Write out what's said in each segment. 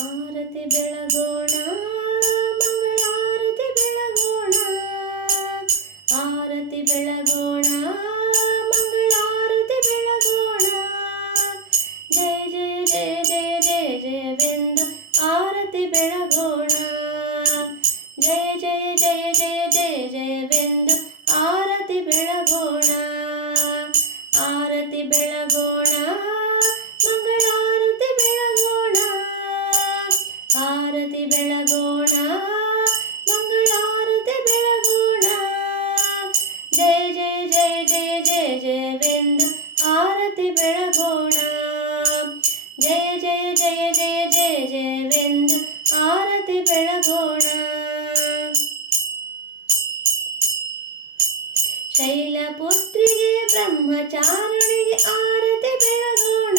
ಆರತಿ ಬೆಳಗೋಣ, ಮಂಗಳಾರತಿ ಬೆಳಗೋಣ. ಆರತಿ ಬೆಳಗೋಣ, ಮಂಗಳಾರತಿ ಬೆಳಗೋಣ. ಜಯ ಜಯ ಜಯ ಜಯ ಜಯ, ಜಯವೆಂದು ಆರತಿ ಬೆಳಗೋಣ. ಜಯ ಜಯ ಜಯ ಜಯ ಜಯ, ಜಯವೆಂದು ಆರತಿ ಬೆಳಗೋಣ. ಬೆಳಗೋಣ. ಜಯ ಜಯ ಜಯ ಜಯ ಜಯ, ಜಯವೆಂದು ಆರತಿ ಬೆಳಗೋಣ. ಶೈಲಪುತ್ರಿಗೆ, ಬ್ರಹ್ಮಚಾರುಣಿಗೆ ಆರತಿ ಬೆಳಗೋಣ.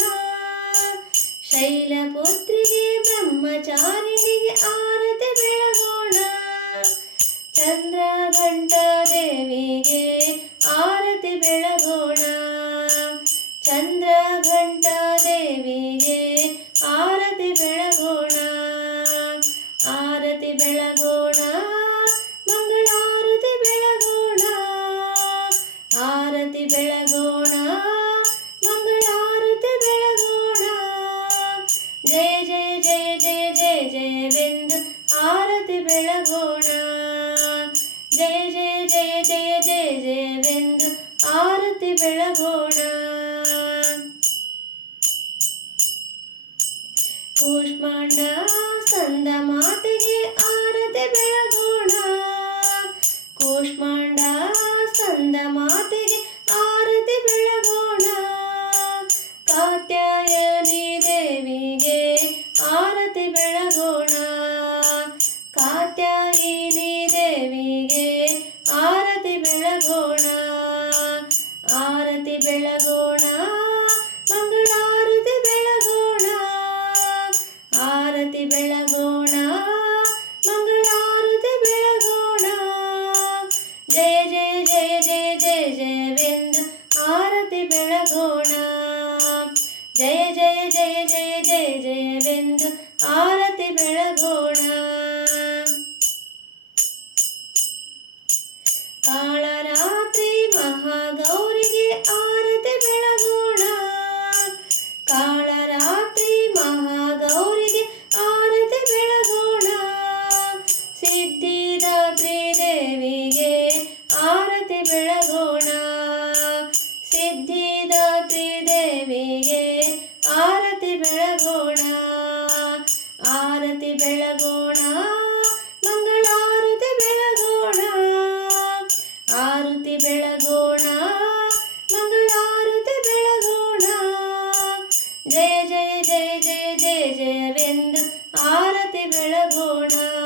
ಶೈಲಪುತ್ರಿಗೆ, ಬ್ರಹ್ಮಚಾರಿಣಿಗೆ ಆರತಿ ಬೆಳಗೋಣ. ಚಂದ್ರಘಂಟ ದೇವಿಗೆ ಬೆಳಗೋಣ. ಕೂಷ್ಮಾಂಡ ಸಂದ ಮಾತಿಗೆ ಆರತೆ ಬೆಳಗೋಣ. ಕೂಷ್ಮಾಂಡ ಸಂದ ಮಾತಿಗೆ ಆರತಿ ಬೆಳಗೋಣ. ಕಾತ್ಯಾಯನಿ ದೇವಿಗೆ ಆರತಿ ಬೆಳಗೋಣ. ಜಯ ಜಯ ಜಯ ಜಯ ಆರತಿ ಬೆಳಗೋಣ, ಮಂಗಳಾರತಿ ಬೆಳಗೋಣ. ಆರತಿ ಬೆಳಗೋಣ, ಮಂಗಳಾರತಿ ಬೆಳಗೋಣ. ಜಯ ಜಯ ಜಯ ಜಯ ಜಯ, ಜಯವೆಂದು ಆರತಿ ಬೆಳಗೋಣ.